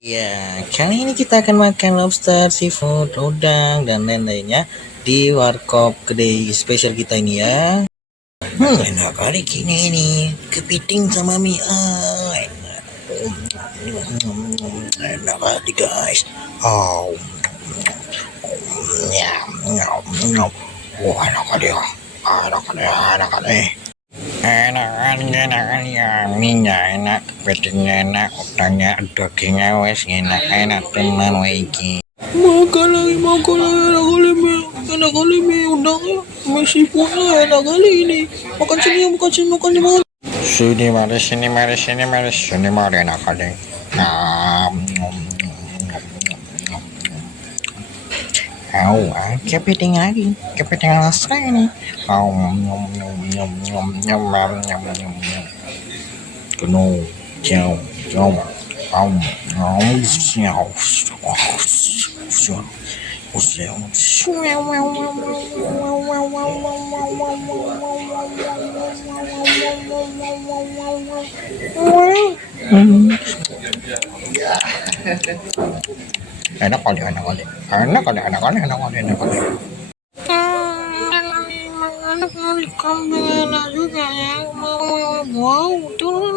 Ya, kali ini kita akan makan lobster, seafood, udang, dan lain-lainnya di warkop kedai spesial kita ini ya. Enak kali gini ini, kepiting sama mie. Enak. Enak kali guys. Oh, nyam, nyam, nyam. Wah, enak kali ya. Enak kali, enak kali. Enak ya, minyak enak, kepitingnya enak, udangnya, dagingnya wes enak teman waiki. Makan lagi, enak kali mie, udangnya, mie seafoodnya enak kali ini. Makan sini, makan sini, makan di mana? Sini mari enak kali. Kepiting lagi, kepiting rasa ini. Kenu, jauh, jauh, enak kali, enak kali, enak kali, enak kali, enak kali, enak kali. Enak kali, kambing enak juga ya. Wow, turun.